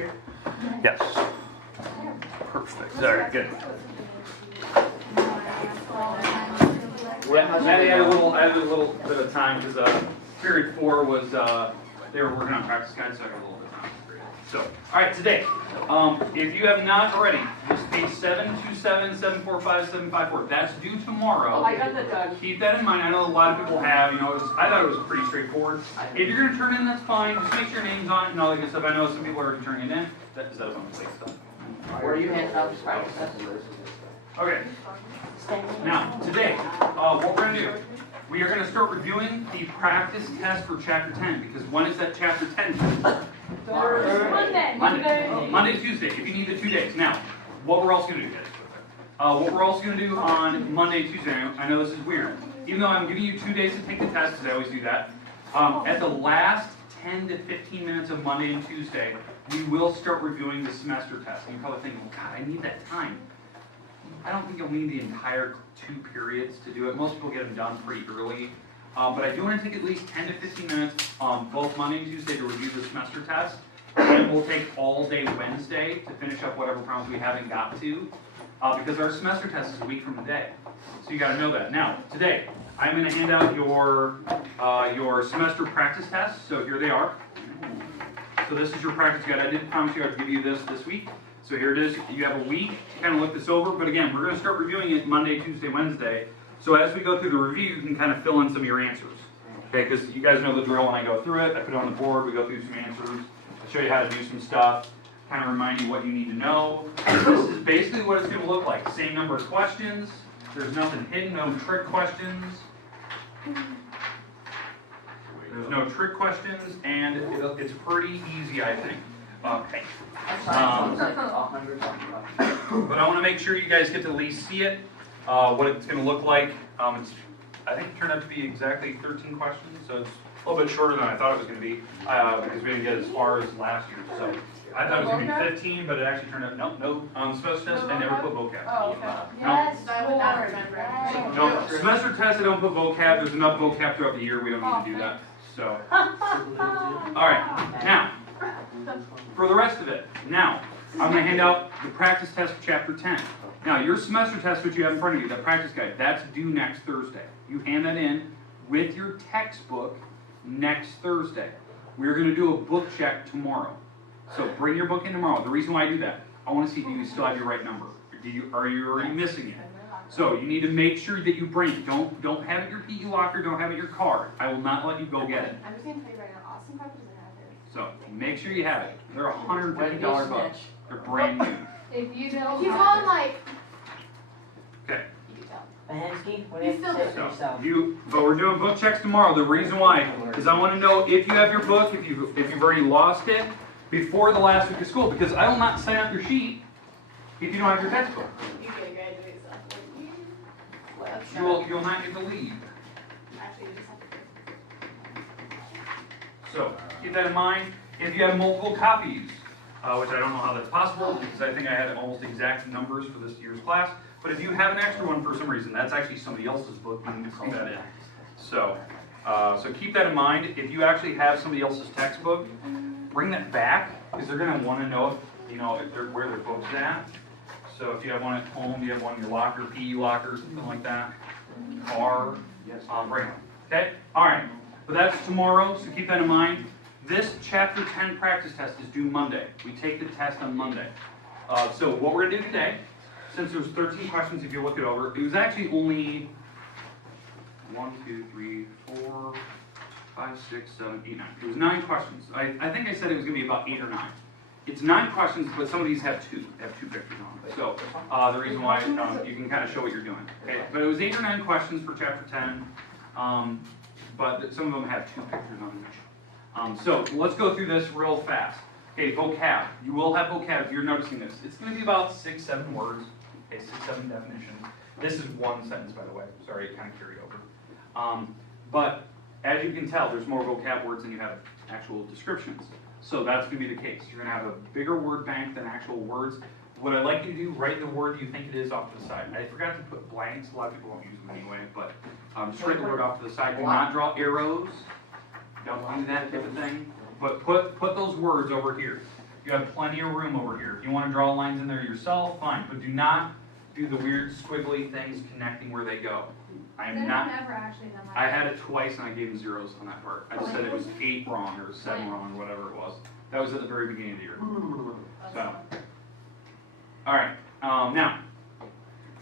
here? Yes. Perfect. All right, good. Yeah, Maddie had a little bit of time because period 4 was they were working on practice guides, so I got a little bit of time. So, all right, today, if you have not already, this page 727, 745, 754. That's due tomorrow. Oh, I got that done. Keep that in mind. I know a lot of people have. I thought it was pretty straightforward. If you're going to turn in, that's fine. Just make sure your name's on it and all that good stuff. I know some people are already turning it in. Is that a fun place stuff? Where you handing out this practice test? Okay. Now, today, what we're going to do, we are going to start reviewing the practice test for Chapter 10, because when is that Chapter 10 test? Monday, Tuesday, if you need the 2 days. Now, what we're also going to do, guys. What we're also going to do on Monday, Tuesday, I know this is weird. Even though I'm giving you 2 days to take the test, because I always do that, at the last 10 to 15 minutes of Monday and Tuesday, we will start reviewing the semester test. And you're probably thinking, well, God, I need that time. I don't think you'll need the entire 2 periods to do it. Most people get them done pretty early. But I do want to take at least 10 to 15 minutes both Monday and Tuesday to review the semester test. And we'll take all day Wednesday to finish up whatever problems we haven't got to. Because our semester test is a week from today. So you got to know that. Now, today, I'm going to hand out your semester practice tests. So here they are. So this is your practice guide. I did promise you I'd give you this week. So here it is. You have a week to kind of look this over. But again, we're going to start reviewing it Monday, Tuesday, Wednesday. So as we go through the review, you can kind of fill in some of your answers. Okay, because you guys know the drill when I go through it. I put it on the board. We go through some answers. I show you how to do some stuff. Kind of remind you what you need to know. This is basically what it's going to look like. Same number of questions. There's nothing hidden, no trick questions. There's no trick questions, and it's pretty easy, I think. Okay. But I want to make sure you guys get to at least see it, what it's going to look like. I think it turned out to be exactly 13 questions, so it's a little bit shorter than I thought it was going to be, because we didn't get as far as last year. So I thought it was going to be 15, but it actually turned out, no, semester test, I never put vocab. Oh, okay. Yes, I would not remember. No, semester test, I don't put vocab. There's enough vocab throughout the year. We don't need to do that. So, all right. Now, for the rest of it, now I'm going to hand out the practice test for Chapter 10. Now, your semester test, which you have in front of you, that practice guide, that's due next Thursday. You hand that in with your textbook next Thursday. We're going to do a book check tomorrow. So bring your book in tomorrow. The reason why I do that, I want to see, do you still have your right number? Are you already missing it? So you need to make sure that you bring it. Don't have it in your PE locker. Don't have it in your car. I will not let you go get it. I'm just going to tell you right now, Austin probably doesn't have it. So make sure you have it. They're $150 books. They're brand new. If you don't, he's on like. Okay. Bahansky, what do You you still have to do. say for yourself? But we're doing book checks tomorrow. The reason why is I want to know if you have your book, if you've already lost it before the last week of school, because I will not sign up your sheet if you don't have your textbook. You can graduate stuff. You'll not get to leave. Actually, you just have to. So keep that in mind. If you have multiple copies, which I don't know how that's possible, because I think I had almost exact numbers for this year's class. But if you have an extra one for some reason, that's actually somebody else's book. You need to see that in. So keep that in mind. If you actually have somebody else's textbook, bring that back, because they're going to want to know where their book's at. So if you have one at home, you have one in your locker, PE locker, something like that, car, bring them. Okay? All right. But that's tomorrow, so keep that in mind. This Chapter 10 practice test is due Monday. We take the test on Monday. So what we're going to do today, since there's 13 questions, if you look it over, it was actually only 1, 2, 3, 4, 5, 6, 7, 8, 9. It was 9 questions. I think I said it was going to be about 8 or 9. It's 9 questions, but some of these have 2. They have 2 pictures on them. So the reason why you can kind of show what you're doing. Okay, but it was 8 or 9 questions for Chapter 10, but some of them have 2 pictures on each. So let's go through this real fast. Okay, vocab. You will have vocab if you're noticing this. It's going to be about 6, 7 words. Okay, 6, 7 definitions. This is one sentence, by the way. Sorry, it kind of carried over. But as you can tell, there's more vocab words than you have actual descriptions. So that's going to be the case. You're going to have a bigger word bank than actual words. What I'd like you to do, write the word you think it is off to the side. I forgot to put blanks. A lot of people don't use them anyway, but just write the word off to the side. Do not draw arrows. Don't do that type of thing. But put those words over here. You have plenty of room over here. If you want to draw lines in there yourself, fine, but do not do the weird squiggly things connecting where they go. I am Then not. I've never actually done that. I had it twice and I gave him zeros on that part. I just said it was 8 wrong or 7 wrong or whatever it was. That was at the very beginning of the year. So, all right. Now,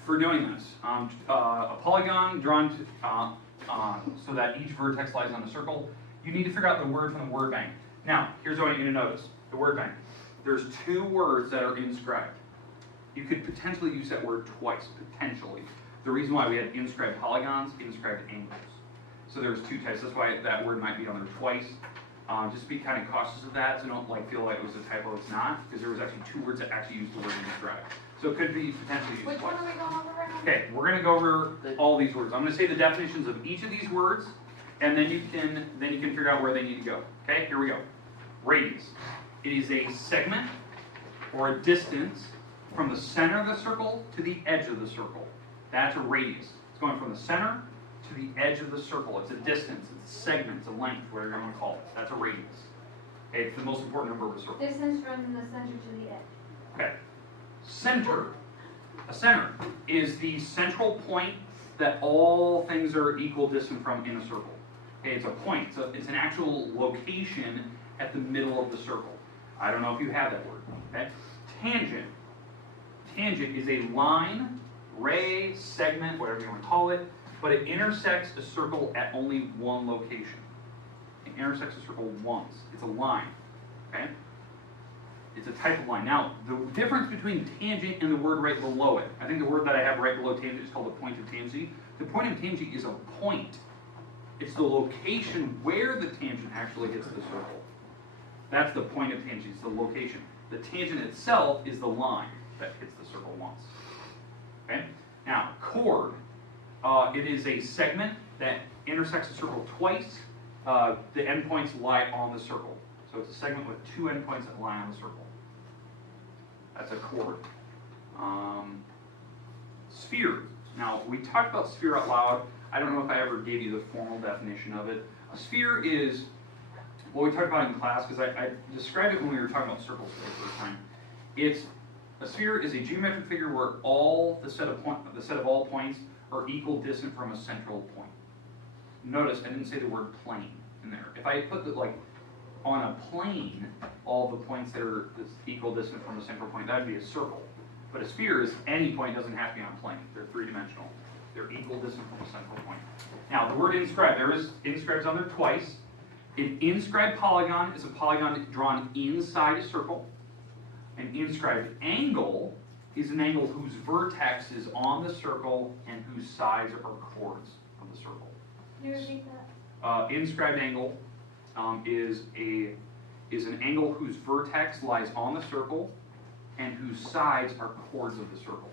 for doing this, a polygon drawn so that each vertex lies on a circle, you need to figure out the word from the word bank. Now, here's what I want you to notice. The word bank. There's 2 words that are inscribed. You could potentially use that word twice, potentially. The reason why we had inscribed polygons, inscribed angles. So there's 2 types. That's why that word might be on there twice. Just be kind of cautious of that, so don't feel like it was a typo. It's not, because there was actually 2 words that actually used the word inscribed. So it could be potentially used Which twice. one are we going over right now? Okay, we're going to go over all these words. I'm going to say the definitions of each of these words, and then you can figure out where they need to go. Okay, here we go. Radius. It is a segment or a distance from the center of the circle to the edge of the circle. That's a radius. It's going from the center to the edge of the circle. It's a distance, it's a segment, it's a length, whatever you want to call it. That's a radius. Okay, it's the most important number of a circle. Distance from the center to the edge. Okay. Center. A center is the central point that all things are equal distance from in a circle. Okay, it's a point. So it's an actual location at the middle of the circle. I don't know if you have that word. Okay. Tangent. Tangent is a line, ray, segment, whatever you want to call it, but it intersects a circle at only one location. It intersects a circle once. It's a line. Okay? It's a type of line. Now, the difference between tangent and the word right below it, I think the word that I have right below tangent is called the point of tangent. The point of tangent is a point. It's the location where the tangent actually hits the circle. That's the point of tangent, it's the location. The tangent itself is the line that hits the circle once. Okay? Now, chord. It is a segment that intersects a circle twice. The endpoints lie on the circle. So it's a segment with 2 endpoints that lie on the circle. That's a chord. Sphere. Now, we talked about sphere out loud. I don't know if I ever gave you the formal definition of it. A sphere is what we talked about in class, because I described it when we were talking about circles for the first time. A sphere is a geometric figure where all the set of all points are equal distant from a central point. Notice I didn't say the word plane in there. If I put on a plane all the points that are equal distant from the central point, that would be a circle. But a sphere is any point, doesn't have to be on a plane. They're 3-dimensional. They're equal distant from a central point. Now, the word inscribed, there is inscribed on there twice. An inscribed polygon is a polygon drawn inside a circle. An inscribed angle is an angle whose vertex is on the circle and whose sides are chords of the circle. Can you repeat that? Inscribed angle is an angle whose vertex lies on the circle and whose sides are chords of the circle.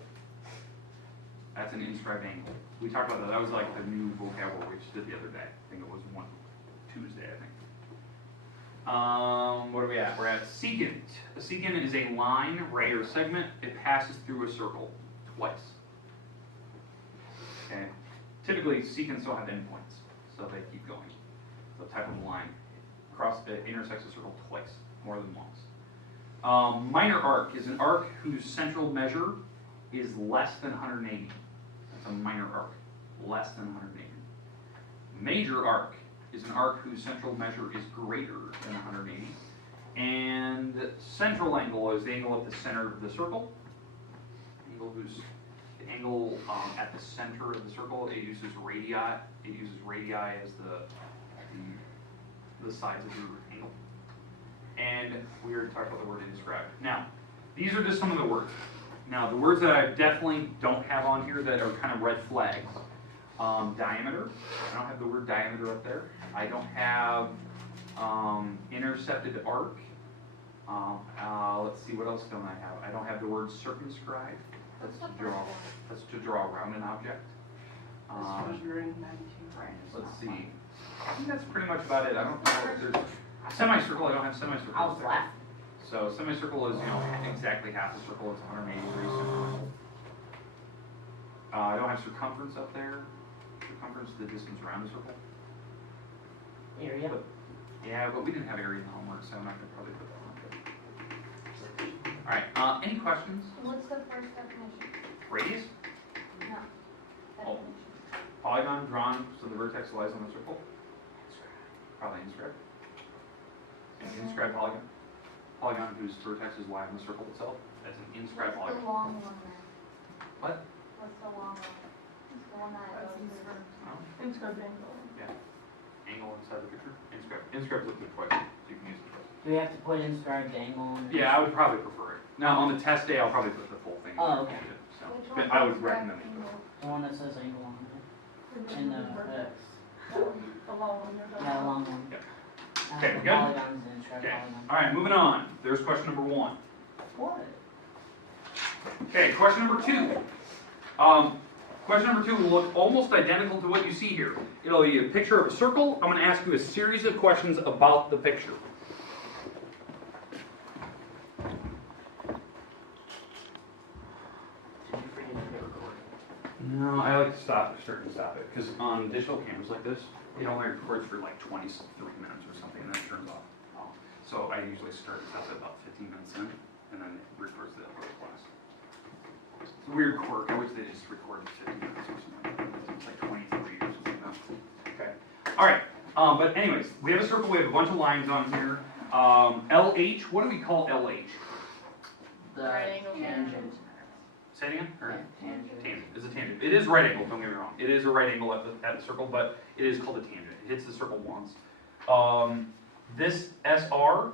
That's an inscribed angle. We talked about that. That was like the new vocabulary we just did the other day. I think it was one Tuesday, I think. What are we at? We're at secant. A secant is a line, ray, or segment. It passes through a circle twice. Okay. Typically, secants don't have endpoints, so they keep going. The type of line intersects a circle twice, more than once. Minor arc is an arc whose central measure is less than 180. That's a minor arc, less than 180. Major arc is an arc whose central measure is greater than 180. And central angle is the angle at the center of the circle. The angle at the center of the circle, it uses radii. It uses radii as the sides of your angle. And we already talked about the word inscribed. Now, these are just some of the words. Now, the words that I definitely don't have on here that are kind of red flags. Diameter. I don't have the word diameter up there. I don't have intercepted arc. Let's see, what else don't I have? I don't have the word circumscribed. That's to draw around an object. Let's see. I think that's pretty much about it. I don't know if there's semicircle. I don't have semicircle. I was laughing. So semicircle is, exactly half a circle. It's 180 degrees. I don't have circumference up there. Circumference is the distance around the circle. Area. Yeah, but we didn't have area in the homework, so I'm not going to probably put that on. Alright, any questions? What's the first definition? Radius? No. Oh. Definition. Polygon drawn so the vertex lies on the circle? Probably inscribed. Inscribed polygon. Polygon whose vertexes lie on the circle itself. That's an inscribed What's the polygon. long one there? What? What's the long one? It's the one that goes through. Oh, Inscribed angle. angle inside the picture? Inscribed. Inscribed looked at twice, so you can use it twice. Do we have to put inscribed angle in? Yeah, I would probably prefer it. Now, on the test day, I'll probably put the full thing. Oh, okay. So, Which but one I would goes recommend back it. angle? The one that says angle on it. In the, The long one you're that long one. Yep. Uh, Okay, we good? Polygon's an inscribed Okay. polygon. Alright, moving on. There's question number 1. What? Okay, question number 2. Question number 2 will look almost identical to what you see here. It'll be a picture of a circle. I'm going to ask you a series of questions about the picture. Did you forget to hit record? No, I like to start and stop it, because on digital cameras like this, it only records for like 23 minutes or something, and then it turns off. So I usually start and stop it about 15 minutes in, and then it records the whole class. It's a weird quirk. I wish they just recorded 15 minutes or something. It's like 23 or something like that. Okay. All right. But anyways, we have a circle. We have a bunch of lines on here. LH. What do we call LH? The Right angle tangent. Say it again. Or? Yeah, tangent. Tangent. It's a tangent. It is right angle, don't get me wrong. It is a right angle at the circle, but it is called a tangent. It hits the circle once. This SR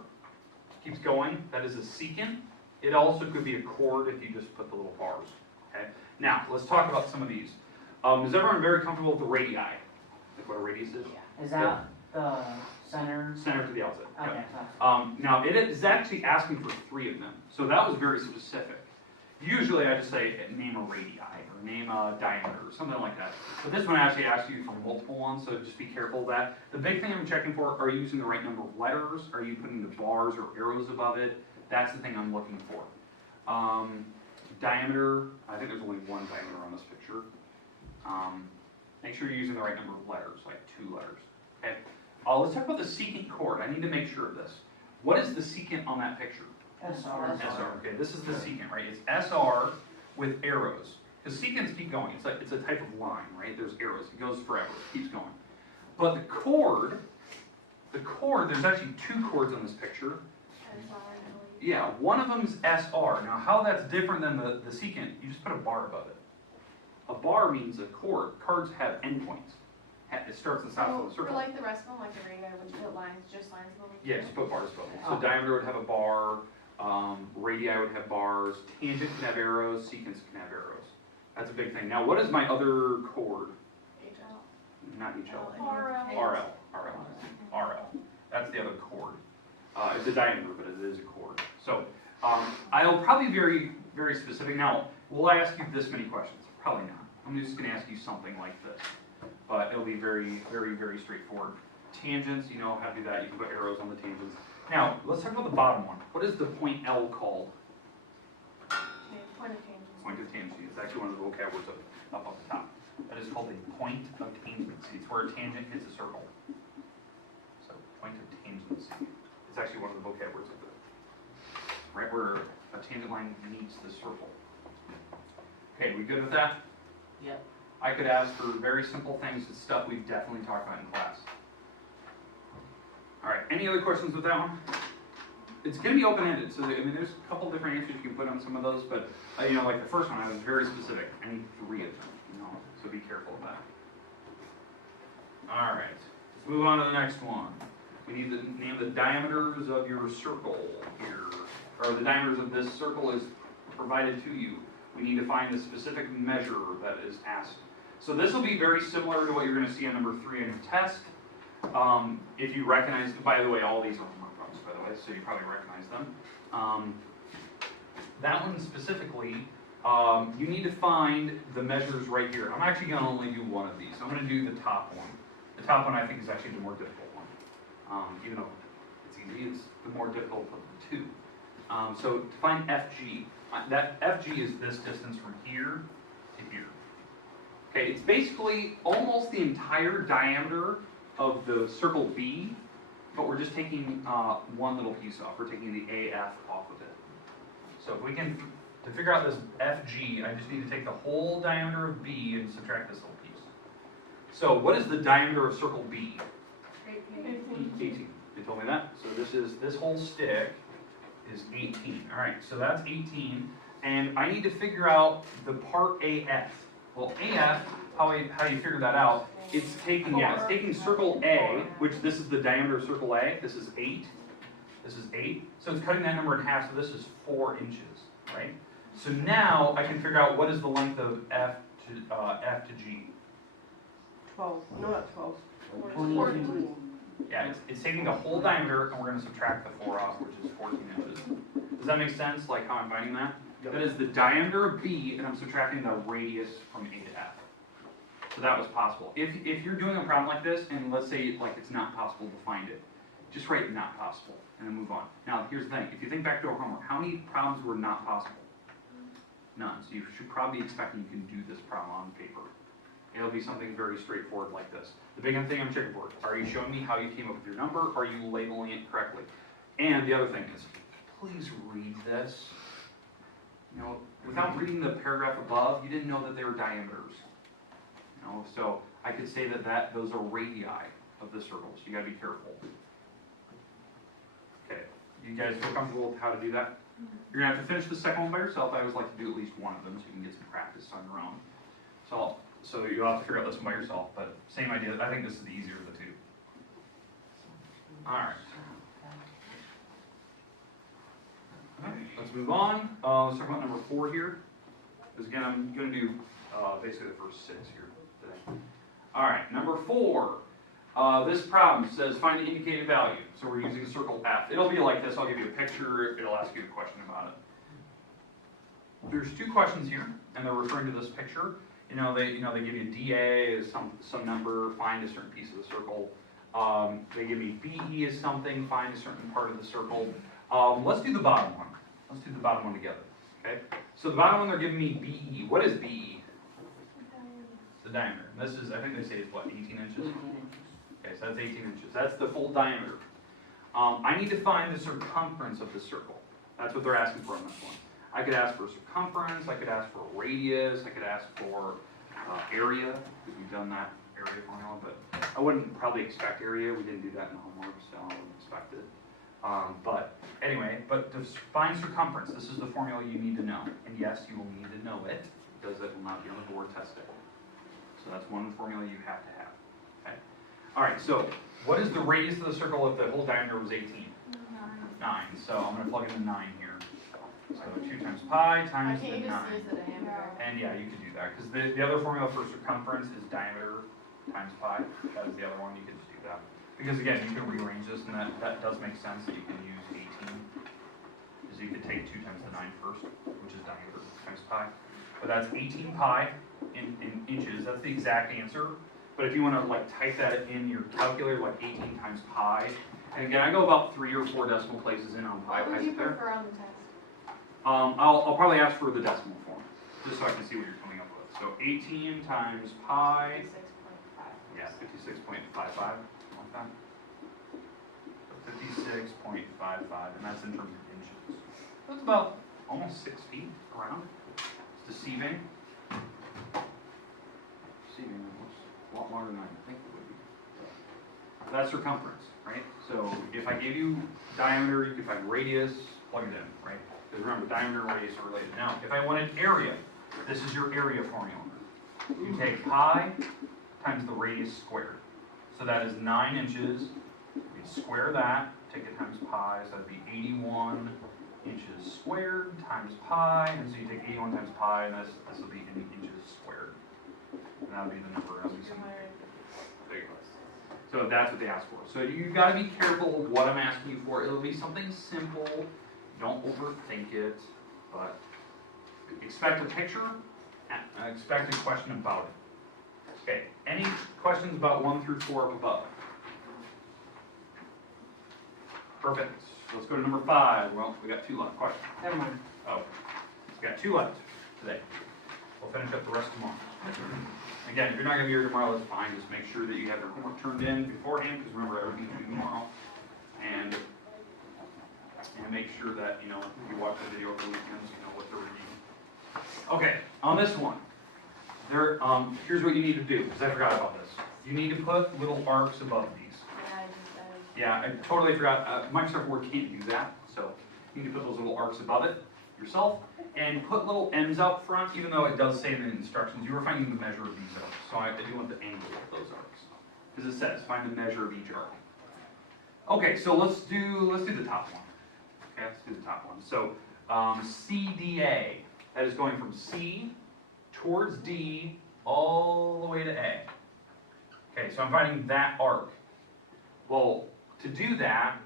keeps going. That is a secant. It also could be a chord if you just put the little bars. Okay. Now, let's talk about some of these. Is everyone very comfortable with the radii? Like what a radius is? Is that the center? Center to the outside. Yep. Okay, sorry. Now, it is actually asking for 3 of them. So that was very specific. Usually I just say name a radii or name a diameter or something like that. But this one actually asks you for multiple ones, so just be careful of that. The big thing I'm checking for, are you using the right number of letters? Are you putting the bars or arrows above it? That's the thing I'm looking for. Diameter, I think there's only one diameter on this picture. Make sure you're using the right number of letters, like 2 letters. Okay. Let's talk about the secant chord. I need to make sure of this. What is the secant on that picture? SR. SR, okay, this is the secant, right? It's SR with arrows. Because secants keep going. It's a type of line, right? There's arrows. It goes forever. It keeps going. But the chord, there's actually 2 chords on this picture. Yeah, one of them is SR. Now, how that's different than the secant, you just put a bar above it. A bar means a chord. Chords have endpoints. It starts at the south of the For circle. like the rest of them, like the radii, would you put lines, just lines above them? Yeah, just put bars above them. So Oh. diameter would have a bar, radii would have bars, tangent can have arrows, secants can have arrows. That's a big thing. Now, what is my other chord? HL. Not HL. RL. RL. That's the other chord. It's a diameter, but it is a chord. So, I'll probably be very, very specific. Now, will I ask you this many questions? Probably not. I'm just going to ask you something like this. But it'll be very, very, very straightforward. Tangents, you know how to do that. You can put arrows on the tangents. Now, let's talk about the bottom one. What is the point L called? Point of tangents. Point of tangency. It's actually one of the vocab words up the top. That is called a point of tangency. It's where a tangent hits a circle. So, point of tangency. It's actually one of the vocab words up there. Right where a tangent line meets the circle. Okay, we good with that? Yep. I could ask for very simple things. It's stuff we've definitely talked about in class. All right, any other questions with that one? It's going to be open-ended, so I mean, there's a couple different answers you can put on some of those, but you know, like the first one, I was very specific. I need 3 of them, you know, so be careful of that. All right, let's move on to the next one. We need to name the diameters of your circle here, or the diameters of this circle is provided to you. We need to find the specific measure that is asked. So this will be very similar to what you're going to see on number 3 in your test. If you recognize, by the way, all these are homework problems, by the way, so you probably recognize them. That one specifically, you need to find the measures right here. I'm actually going to only do one of these. I'm going to do the top one. The top one I think is actually the more difficult one. Even though it's easy, it's the more difficult of the 2. So to find FG, that FG is this distance from here to here. Okay, it's basically almost the entire diameter of the circle B, but we're just taking one little piece off. We're taking the AF off of it. So if we can, to figure out this FG, I just need to take the whole diameter of B and subtract this little piece. So what is the diameter of circle B? 18. They told me that. So this whole stick is 18. All right, so that's 18. And I need to figure out the part AF. Well, AF, how you figure that out, it's taking circle A, which this is the diameter of circle A, this is 8. This is 8. So it's cutting that number in half, so this is 4 inches, right? So now I can figure out what is the length of F to G. 12, no, not 12. 22. Yeah, it's taking the whole diameter and we're going to subtract the 4 off, which is 14 inches. Does that make sense, like how I'm finding that? That is the diameter of B, and I'm subtracting the radius from A to F. So that was possible. If you're doing a problem like this, and let's say like it's not possible to find it, just write not possible, and then move on. Now, here's the thing. If you think back to our homework, how many problems were not possible? None. So you should probably be expecting you can do this problem on paper. It'll be something very straightforward like this. The big thing I'm checking for, are you showing me how you came up with your number? Are you labeling it correctly? And the other thing is, please read this. You know, without reading the paragraph above, you didn't know that they were diameters. You know, so I could say that those are radii of the circles. You gotta be careful. Okay, you guys feel comfortable with how to do that? You're gonna have to finish the second one by yourself. I always like to do at least one of them so you can get some practice on your own. So you'll have to figure out this one by yourself, but same idea. I think this is the easier of the two. All right. Okay, let's move on. Let's talk about number 4 here. Because again, I'm going to do basically the first 6 here today. All right, number 4. This problem says find the indicated value. So we're using circle F. It'll be like this. I'll give you a picture. It'll ask you a question about it. There's 2 questions here, and they're referring to this picture. They give you DA as some number, find a certain piece of the circle. They give me BE as something, find a certain part of the circle. Let's do the bottom one. Let's do the bottom one together. Okay. So the bottom one they're giving me BE. What is BE? The diameter. This is, I think they say it's what, 18 inches? Okay, so that's 18 inches. That's the full diameter. I need to find the circumference of the circle. That's what they're asking for on this one. I could ask for circumference, I could ask for radius, I could ask for area, because we've done that area formula, but I wouldn't probably expect area. We didn't do that in the homework, so I wouldn't expect it. But anyway, to find circumference, this is the formula you need to know. And yes, you will need to know it, because it will not be on the board tested. So that's one formula you have to have. Okay. All right, so what is the radius of the circle if the whole diameter was 18? 9. So I'm going to plug in the 9 here. So 2 times pi times the 9. And yeah, you could do that, because the other formula for circumference is diameter times pi. That is the other one. You could just do that. Because again, you can rearrange this, and that does make sense that you can use 18. Because you could take 2 times the 9 first, which is diameter times pi. But that's 18 pi in inches. That's the exact answer. But if you want to like type that in your calculator, like 18 times pi, and again, I go about 3 or 4 decimal places in on pi. What would you there. prefer on the test? I'll probably ask for the decimal form, just so I can see what you're coming up with. So 18 times pi, 56.5. yeah, 56.55, like that. So 56.55, and that's in terms of inches. That's about almost 6 feet around. It's deceiving. Deceiving, it looks a lot longer than I think it would be. That's circumference, right? So if I gave you diameter, you could find radius, plug it in, right? Because remember, diameter and radius are related. Now, if I wanted area, this is your area formula. You take pi times the radius squared. So that is 9 inches. You square that, take it times pi, so that'd be 81 inches squared times pi. And so you take 81 times pi, and this will be in inches squared. And that would be the number. That'll be something. There you go. So that's what they ask for. So you've got to be careful what I'm asking you for. It'll be something simple. Don't overthink it, but expect a picture, expect a question about it. Okay, any questions about 1 through 4 up above? Perfect. Let's go to number 5. Well, we got 2 left. Questions? Never mind. Oh, we got 2 left today. We'll finish up the rest tomorrow. Again, if you're not going to be here tomorrow, that's fine. Just make sure that you have your homework turned in beforehand, because remember, everything's due tomorrow. And and make sure that, you know, if you watch the video over the weekends, you know what they're reading. Okay, on this one, here's what you need to do, because I forgot about this. You need to put little arcs above these. Yeah, Yeah, I totally forgot. Microsoft Word can't do that, so you need to put those little arcs above it yourself, and put little ends out front, even though it does say in the instructions, you were finding the measure of these arcs. So I do want the angle of those arcs, because it says, find the measure of each arc. Okay, so let's do the top one. Okay, let's do the top one. So, CDA, that is going from C towards D, all the way to A. Okay, so I'm finding that arc. Well, to do that,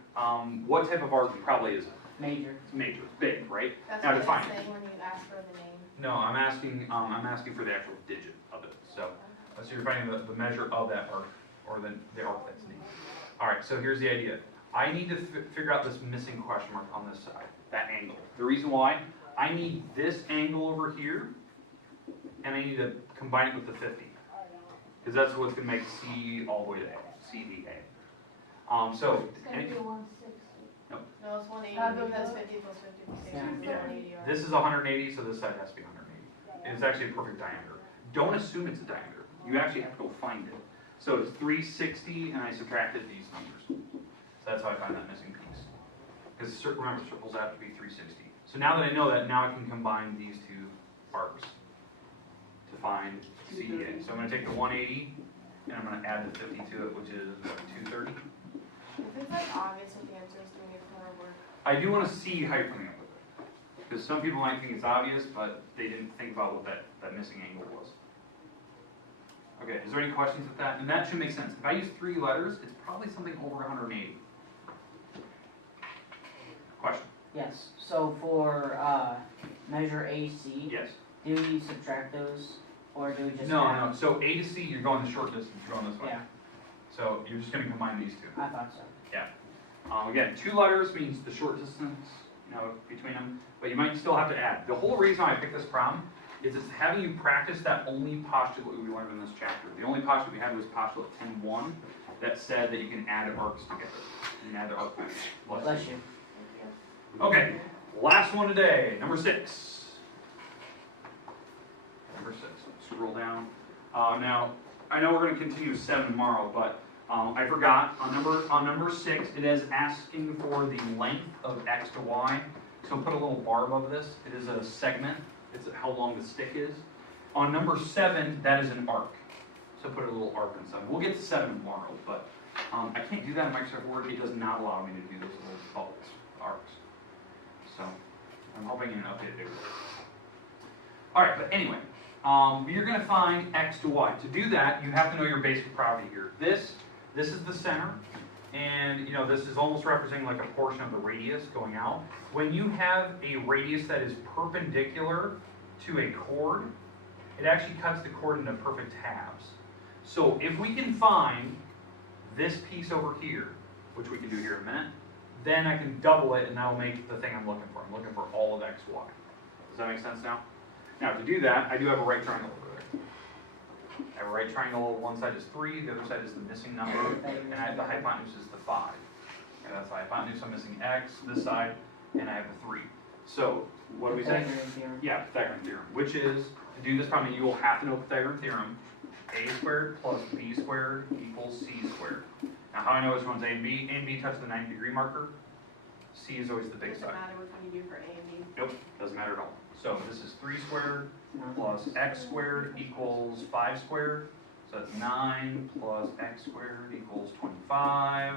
what type of arc probably is it? Major. It's major, it's big, right? that's Now what define it's it. saying when you ask for the name. No, I'm asking for the actual digit of it. So you're finding the measure of that arc, or the arc that's needed. All right, so here's the idea. I need to figure out this missing question mark on this side, that angle. The reason why, I need this angle over here, and I need to combine it with the 50. Because that's what's going to make C all the way to A, CDA. So, It's gonna be 160. No, it's 180 because 50 plus 50 plus 60 is Yeah. 180. or- this is 180, so this side has to be 180. It's actually a perfect diameter. Don't assume it's a diameter. You actually have to go find it. So it's 360, and I subtracted these numbers. So that's how I find that missing piece. Because remember, circles have to be 360. So now that I know that, now I can combine these two arcs to find CDA. So I'm going to take the 180, and I'm going to add the 50 to it, which is 230. If it's like obvious what the answer is, doing it for our work. I do want to see how you're coming up with it. Because some people might think it's obvious, but they didn't think about what that missing angle was. Okay, is there any questions with that? And that should make sense. If I use 3 letters, it's probably something over 180. Question? Yes, so for, measure AC, Yes. do we subtract those, or do we just? No, add? no. So A to C, you're going the short distance. You're going this way. Yeah, So you're just going to combine these two. I thought so. Again, 2 letters means the short distance, you know, between them, but you might still have to add. The whole reason why I picked this problem is it's having you practice that only postulate we learned in this chapter. The only postulate we had was postulate 10.1 that said that you can add arcs together. You can add the arc measure. Bless you. Okay, last one today, number 6. Number 6, scroll down. Now, I know we're going to continue with 7 tomorrow, but I forgot, on number 6, it is asking for the length of x to y. So put a little bar above this. It is a segment. It's how long the stick is. On number 7, that is an arc. So put a little arc inside. We'll get to 7 tomorrow, but I can't do that in Microsoft Word. It does not allow me to do those little bubbles, arcs. So I'm hoping in an updated it will. All right, but anyway, you're going to find x to y. To do that, you have to know your basic property here. This is the center, and you know this is almost representing like a portion of the radius going out. When you have a radius that is perpendicular to a chord, it actually cuts the chord into perfect halves. So if we can find this piece over here, which we can do here in a minute, then I can double it, and that will make the thing I'm looking for. I'm looking for all of x, y. Does that make sense now? Now to do that, I do have a right triangle over there. I have a right triangle, one side is 3, the other side is the missing number, and the hypotenuse is the 5. Okay, that's the hypotenuse, I'm missing x, this side, and I have the 3. So, what do we say? Pythagorean theorem. Yeah, Pythagorean theorem, which is, to do this problem, you will have to know Pythagorean theorem. A squared plus b squared equals c squared. Now, how I know which one's A and B? A and B touch the 90-degree marker. C is always the big Doesn't side. matter which one you do for A and B. Nope, doesn't matter at all. So this is 3 squared No. plus x squared equals 5 squared. So that's 9 plus x squared equals 25.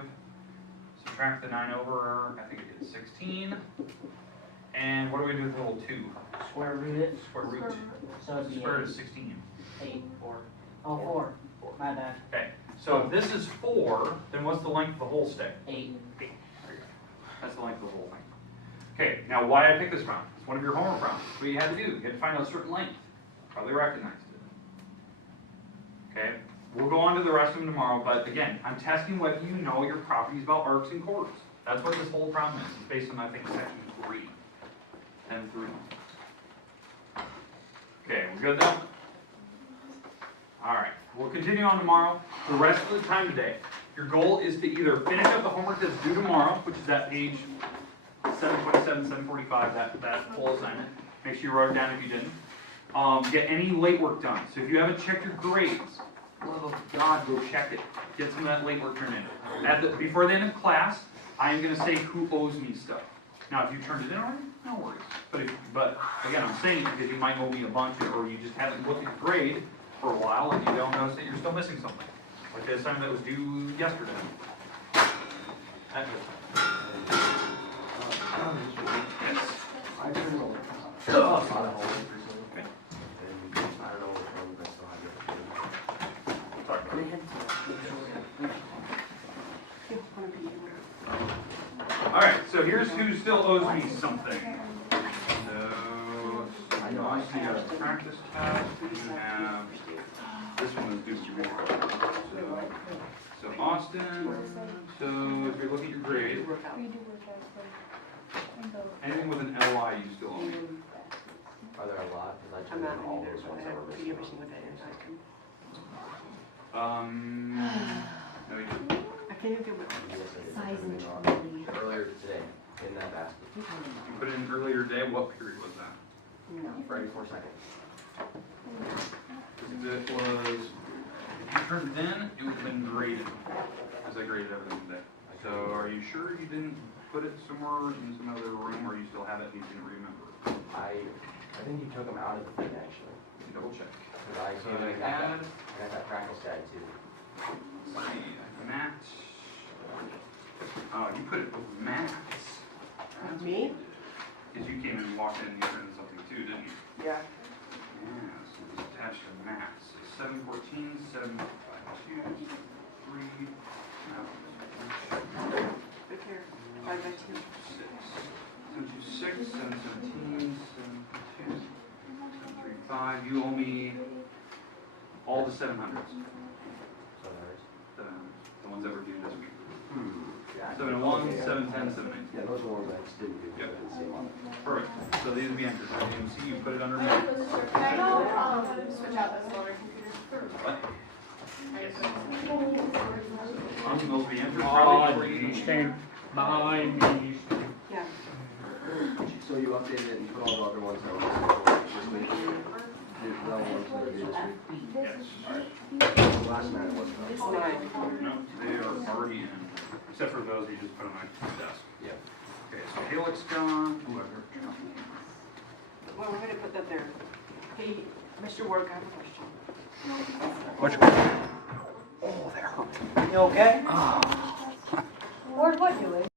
Subtract the 9 over, I think it is 16. And what do we do with the little 2? Square root it, Square root. so it'd be Square root is 16. 8. Oh, 4. My bad. Okay, so if this is 4, then what's the length of the whole stick? 8. 8. There you go. That's the length of the whole thing. Okay, now why I picked this problem? It's one of your homework problems. What you had to do, you had to find out a certain length. Probably recognized it. Okay, we'll go on to the rest of them tomorrow, but again, I'm testing whether you know your properties about arcs and chords. That's what this whole problem is. It's based on, I think, section 3 and 3. Okay, we're good though? Alright, we'll continue on tomorrow. The rest of the time today, your goal is to either finish up the homework that's due tomorrow, which is at page 7:27, 7:45, that whole assignment. Make sure you write it down if you didn't. Get any late work done. So if you haven't checked your grades, for the love of God, go check it. Get some of that late work turned in. Before the end of class, I am going to say who owes me stuff. Now, if you turned it in already, no worries. But again, I'm saying because you might owe me a bunch, or you just haven't looked at your grade for a while and you don't notice that you're still missing something. Like the assignment that was due yesterday. That was- Yes. I turned over. Oh, A lot of homework recently. Okay. And I don't know which ones I still have yet to do. Talk about it. All right, so here's who still owes me something. So, I know, I you got a practice test, you have, this one is due tomorrow. So Austin, so if you look at your grade, We do work out, anything with an LI you still owe me. Are there a lot? Because I I'm turned not in all either, those so I ones that were have missing. video machine with that in. No, you didn't. I can't even get my. Yes, I did. Size and Everything trolley. Earlier today, in that basket, You put it in earlier today, what period was that? No. right before second. It was, if you turned it in, it would have been graded, as I graded everything today. So are you sure you didn't put it somewhere in some other room, or you still have it and you didn't remember? I think you took them out of the thing actually. You double check. Because I So came in I and got had, that, I got that practice guide too. Matt. Oh, you put it with Matt's. Me? Because you came in and walked in and you printed something too, didn't you? Yeah. Yeah, so it's attached to Matt's. 714, 752, 3, no. Right here. 5 by 2. 726, 717, 722, 735. You owe me all the 700s. So there's. The ones that were due this week. Yeah. 701, Okay, 710, 719. Yeah, those are the ones I just didn't do. Yep. I didn't see them on it. Perfect. So these will be entered. I didn't see you put it under me. Can I go, switch out this older computer? What? I just- Those will be entered probably before you. stand by me. Yeah. So you updated it and put all the other ones that were missing this week? The other ones that are due this week? Yes. Last night it wasn't. It's 9. No, they are already in, except for those you just put on my desk. Yeah. Okay, so Helix gone. Ooh, I heard. Well, we're gonna put that there. Hey, Mr. Work, I have a question. You okay? Ward, what doing?